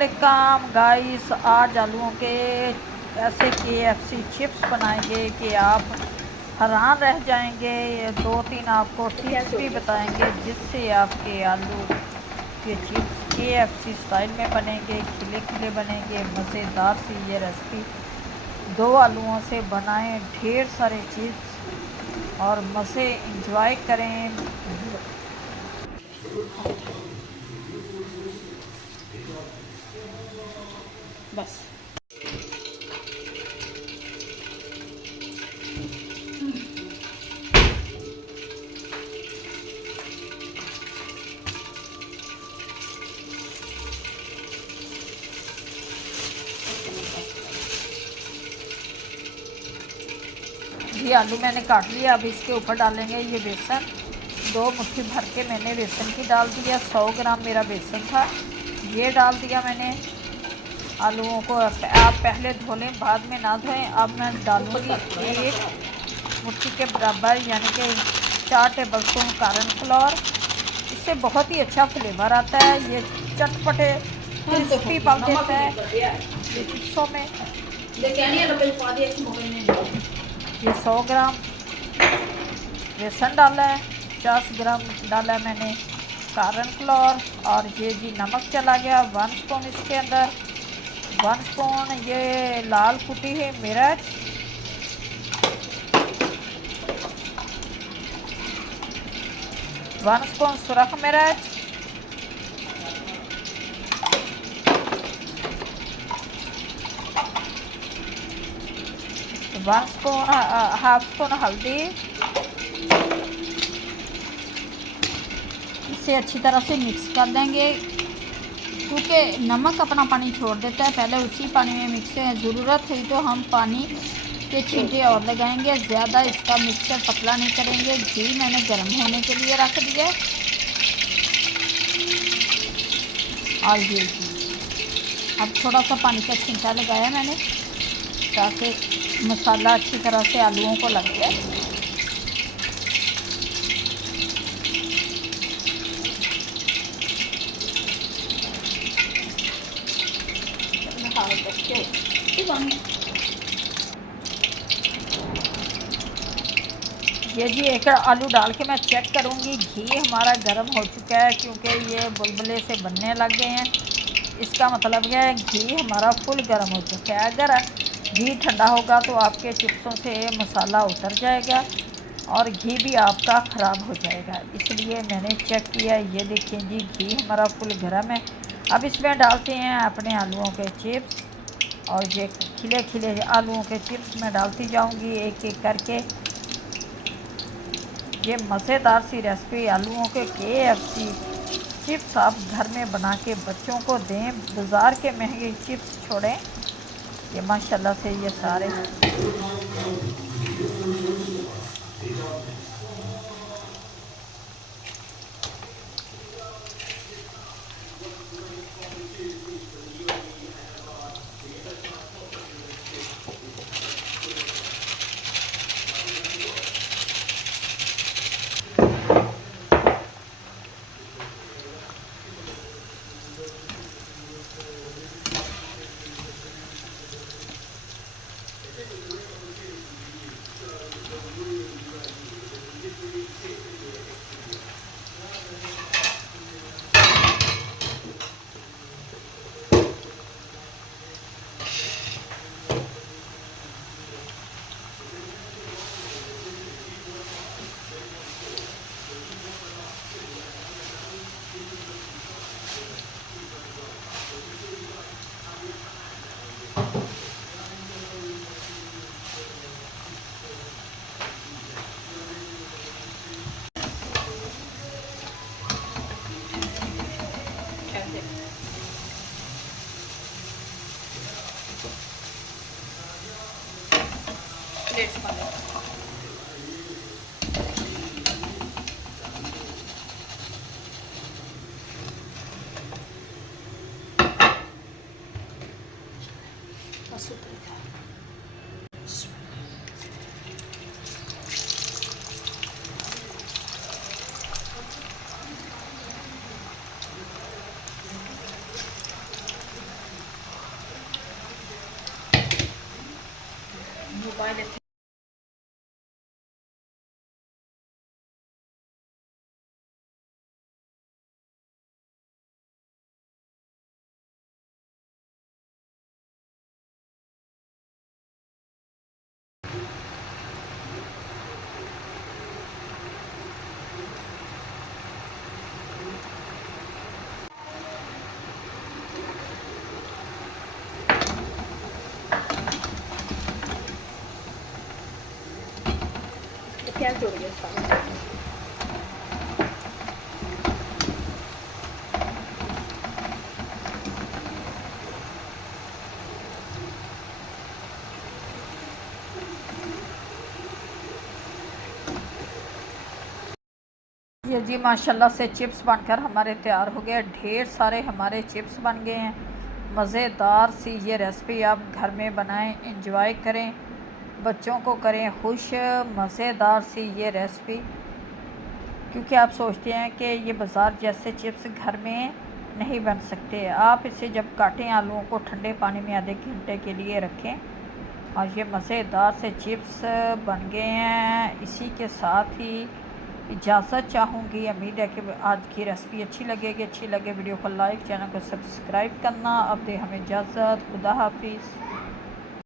अस्सलामुअलैकुम गाइस, आज आलूओं के ऐसे KFC चिप्स बनाएंगे कि आप हैरान रह जाएंगे। ये 2-3 आपको टिप्स भी बताएंगे जिससे आपके आलू के चिप्स KFC स्टाइल में बनेंगे, खिले खिले बनेंगे, मज़ेदार सी ये रेसिपी। 2 आलूओं से बनाएं ढेर सारे चिप्स और मज़े इंजॉय करें। बस ये आलू मैंने काट लिया। अब इसके ऊपर डालेंगे ये बेसन। 2 मुट्ठी भर के मैंने बेसन की डाल दिया। 100 ग्राम मेरा बेसन था, ये डाल दिया मैंने। आलूओं को आप पहले धो लें, बाद में ना धोएं। अब मैं डालूँगी 1 मुट्ठी के बराबर यानी कि 4 टेबल स्पून कॉर्नफ्लोर। इससे बहुत ही अच्छा फ्लेवर आता है, ये चटपटे क्रिस्पी पक देता है ये चिप्सों में। ये 100 ग्राम बेसन डाला है, 50 ग्राम डाला है मैंने कॉर्नफ्लोर, और ये जी नमक चला गया 1 स्पून इसके अंदर। 1 स्पून ये लाल कुटी हुई मिर्च, 1 स्पून सुरख मिर्च, 1 स्पून हाफ स्पून हल्दी। इसे अच्छी तरह से मिक्स कर देंगे क्योंकि नमक अपना पानी छोड़ देता है, पहले उसी पानी में मिक्स है। ज़रूरत है तो हम पानी के छींटे और लगाएंगे, ज़्यादा इसका मिक्सचर पतला नहीं करेंगे। घी मैंने गर्म होने के लिए रख दिया और ये अब थोड़ा सा पानी का छींटा लगाया मैंने ताकि मसाला अच्छी तरह से आलूओं को लग जाए। ये जी एक आलू डाल के मैं चेक करूँगी। घी हमारा गर्म हो चुका है क्योंकि ये बुलबुले से बनने लग गए हैं। इसका मतलब क्या है, घी हमारा फुल गर्म हो चुका है। अगर घी ठंडा होगा तो आपके चिप्सों से मसाला उतर जाएगा और घी भी आपका ख़राब हो जाएगा, इसलिए मैंने चेक किया। ये देखें जी, घी हमारा फुल गर्म है। अब इसमें डालते हैं अपने आलूओं के चिप्स, और ये खिले खिले आलूओं के चिप्स मैं डालती जाऊंगी एक एक करके। ये मज़ेदार सी रेसिपी आलूओं के KFC चिप्स आप घर में बना के बच्चों को दें, बाज़ार के महंगे चिप्स छोड़ें। ये माशाल्लाह से ये सारे प्लेट्स वाले दबाई लेते हैं। क्या जोड़ गया सारा ये जी माशाल्लाह से चिप्स बनकर हमारे तैयार हो गए। ढेर सारे हमारे चिप्स बन गए हैं। मज़ेदार सी ये रेसिपी आप घर में बनाएं, इंजॉय करें, बच्चों को करें खुश। मज़ेदार सी ये रेसिपी, क्योंकि आप सोचते हैं कि ये बाज़ार जैसे चिप्स घर में नहीं बन सकते। आप इसे जब काटें आलूओं को ठंडे पानी में आधे घंटे के लिए रखें और ये मज़ेदार से चिप्स बन गए हैं। इसी के साथ ही इजाज़त चाहूँगी। उम्मीद है कि आज की रेसिपी अच्छी लगेगी। अच्छी लगे वीडियो को लाइक, चैनल को सब्सक्राइब करना। अब दे हमें इजाज़त। खुदा हाफिज़।